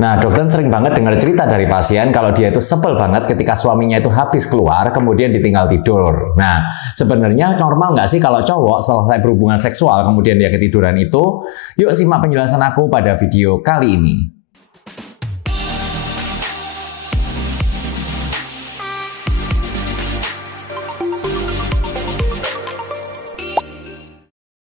Nah, dokter sering banget dengar cerita dari pasien kalau dia itu sebel banget ketika suaminya itu habis keluar, kemudian ditinggal tidur. Nah, sebenarnya normal nggak sih kalau cowok selesai berhubungan seksual, kemudian dia ketiduran itu? Yuk simak penjelasan aku pada video kali ini.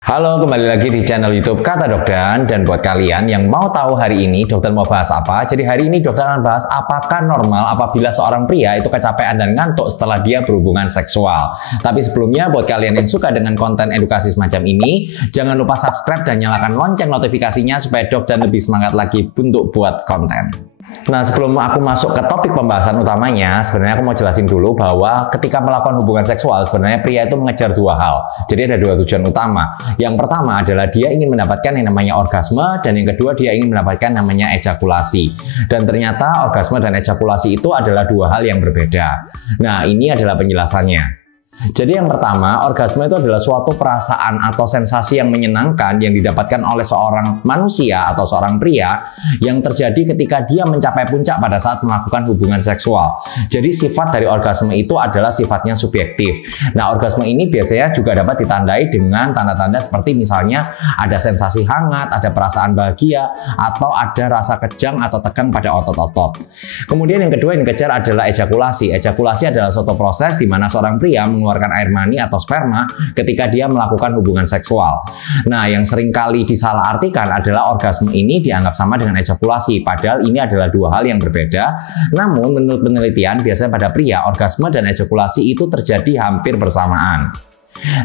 Halo, kembali lagi di channel YouTube Kata Dokdan. Dan buat kalian yang mau tahu hari ini dokter mau bahas apa, jadi hari ini dokter akan bahas apakah normal apabila seorang pria itu kecapean dan ngantuk setelah dia berhubungan seksual. Tapi sebelumnya, buat kalian yang suka dengan konten edukasi semacam ini, jangan lupa subscribe dan nyalakan lonceng notifikasinya supaya dokter lebih semangat lagi untuk buat konten. Nah, sebelum aku masuk ke topik pembahasan utamanya, sebenarnya aku mau jelasin dulu bahwa ketika melakukan hubungan seksual, sebenarnya pria itu mengejar dua hal. Jadi ada dua tujuan utama. Yang pertama adalah dia ingin mendapatkan yang namanya orgasme, dan yang kedua dia ingin mendapatkan namanya ejakulasi. Dan ternyata orgasme dan ejakulasi itu adalah dua hal yang berbeda. Nah, ini adalah penjelasannya. Jadi yang pertama, orgasme itu adalah suatu perasaan atau sensasi yang menyenangkan yang didapatkan oleh seorang manusia atau seorang pria yang terjadi ketika dia mencapai puncak pada saat melakukan hubungan seksual. Jadi sifat dari orgasme itu adalah sifatnya subjektif. Nah, orgasme ini biasanya juga dapat ditandai dengan tanda-tanda seperti misalnya ada sensasi hangat, ada perasaan bahagia, atau ada rasa kejang atau tegang pada otot-otot. Kemudian yang kedua yang dikejar adalah ejakulasi. Ejakulasi adalah suatu proses di mana seorang pria mengeluarkan air mani atau sperma ketika dia melakukan hubungan seksual. Nah, yang seringkali disalahartikan adalah orgasme ini dianggap sama dengan ejakulasi, padahal ini adalah dua hal yang berbeda. Namun, menurut penelitian, biasanya pada pria, orgasme dan ejakulasi itu terjadi hampir bersamaan.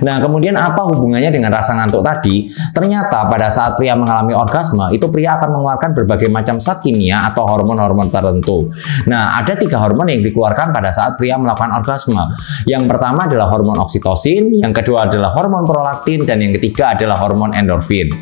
Nah, kemudian apa hubungannya dengan rasa ngantuk tadi? Ternyata pada saat pria mengalami orgasme, itu pria akan mengeluarkan berbagai macam zat kimia atau hormon-hormon tertentu. Nah, ada 3 hormon yang dikeluarkan pada saat pria melakukan orgasme. Yang pertama adalah hormon oksitosin, yang kedua adalah hormon prolaktin, dan yang ketiga adalah hormon endorfin.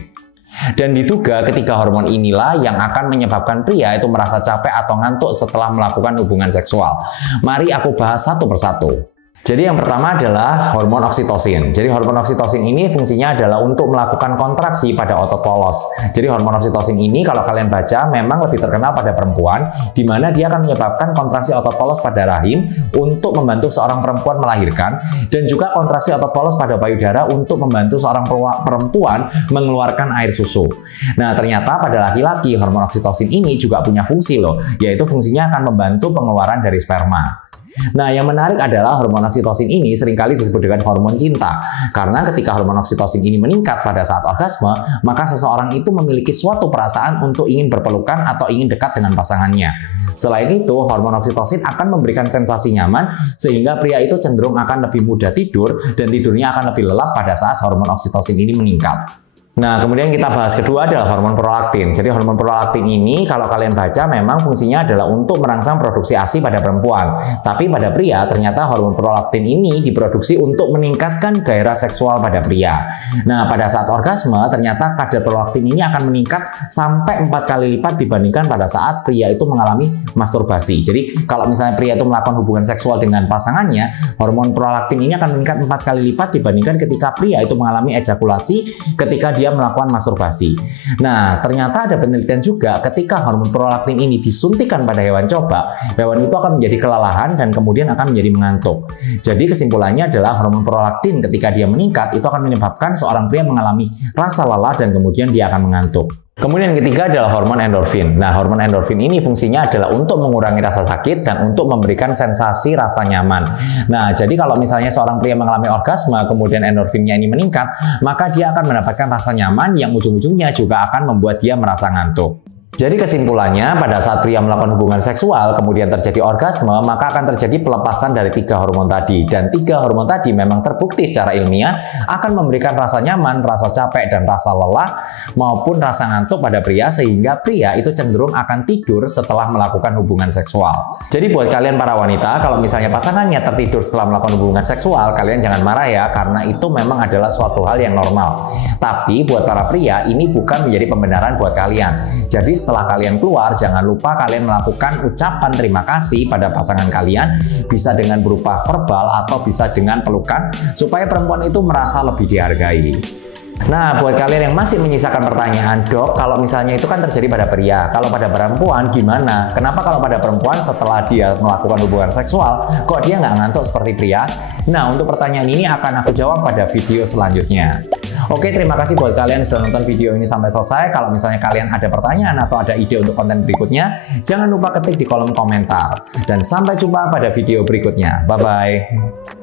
Dan diduga ketiga hormon inilah yang akan menyebabkan pria itu merasa capek atau ngantuk setelah melakukan hubungan seksual. Mari aku bahas satu persatu. Jadi yang pertama adalah hormon oksitosin. Jadi hormon oksitosin ini fungsinya adalah untuk melakukan kontraksi pada otot polos. Jadi hormon oksitosin ini kalau kalian baca memang lebih terkenal pada perempuan, di mana dia akan menyebabkan kontraksi otot polos pada rahim untuk membantu seorang perempuan melahirkan, dan juga kontraksi otot polos pada payudara untuk membantu seorang perempuan mengeluarkan air susu. Nah, ternyata pada laki-laki hormon oksitosin ini juga punya fungsi loh, yaitu fungsinya akan membantu pengeluaran dari sperma. Nah, yang menarik adalah hormon oksitosin ini seringkali disebut dengan hormon cinta. Karena ketika hormon oksitosin ini meningkat pada saat orgasme, maka seseorang itu memiliki suatu perasaan untuk ingin berpelukan atau ingin dekat dengan pasangannya. Selain itu, hormon oksitosin akan memberikan sensasi nyaman, sehingga pria itu cenderung akan lebih mudah tidur, dan tidurnya akan lebih lelap pada saat hormon oksitosin ini meningkat. Nah, kemudian kita bahas kedua adalah hormon prolaktin. Jadi hormon prolaktin ini kalau kalian baca memang fungsinya adalah untuk merangsang produksi ASI pada perempuan. Tapi pada pria ternyata hormon prolaktin ini diproduksi untuk meningkatkan gairah seksual pada pria. Nah, pada saat orgasme ternyata kadar prolaktin ini akan meningkat sampai 4 kali lipat dibandingkan pada saat pria itu mengalami masturbasi. Jadi kalau misalnya pria itu melakukan hubungan seksual dengan pasangannya, hormon prolaktin ini akan meningkat 4 kali lipat dibandingkan ketika pria itu mengalami ejakulasi ketika dia melakukan masturbasi. Nah, ternyata ada penelitian juga ketika hormon prolaktin ini disuntikan pada hewan coba, hewan itu akan menjadi kelelahan dan kemudian akan menjadi mengantuk. Jadi kesimpulannya adalah hormon prolaktin ketika dia meningkat itu akan menyebabkan seorang pria mengalami rasa lelah dan kemudian dia akan mengantuk. Kemudian yang ketiga adalah hormon endorfin. Nah, hormon endorfin ini fungsinya adalah untuk mengurangi rasa sakit dan untuk memberikan sensasi rasa nyaman. Nah, jadi kalau misalnya seorang pria mengalami orgasme, kemudian endorfinnya ini meningkat, maka dia akan mendapatkan rasa nyaman yang ujung-ujungnya juga akan membuat dia merasa ngantuk. Jadi kesimpulannya, pada saat pria melakukan hubungan seksual, kemudian terjadi orgasme, maka akan terjadi pelepasan dari 3 hormon tadi. Dan 3 hormon tadi memang terbukti secara ilmiah akan memberikan rasa nyaman, rasa capek, dan rasa lelah, maupun rasa ngantuk pada pria, sehingga pria itu cenderung akan tidur setelah melakukan hubungan seksual. Jadi buat kalian para wanita, kalau misalnya pasangannya tertidur setelah melakukan hubungan seksual, kalian jangan marah ya, karena itu memang adalah suatu hal yang normal. Tapi buat para pria, ini bukan menjadi pembenaran buat kalian. Jadi setelah kalian keluar, jangan lupa kalian melakukan ucapan terima kasih pada pasangan kalian, bisa dengan berupa verbal atau bisa dengan pelukan, supaya perempuan itu merasa lebih dihargai. Nah, buat kalian yang masih menyisakan pertanyaan, Dok, kalau misalnya itu kan terjadi pada pria, kalau pada perempuan gimana? Kenapa kalau pada perempuan setelah dia melakukan hubungan seksual, kok dia nggak ngantuk seperti pria? Nah, untuk pertanyaan ini akan aku jawab pada video selanjutnya. Oke, terima kasih buat kalian yang sudah nonton video ini sampai selesai. Kalau misalnya kalian ada pertanyaan atau ada ide untuk konten berikutnya, jangan lupa ketik di kolom komentar. Dan sampai jumpa pada video berikutnya. Bye-bye.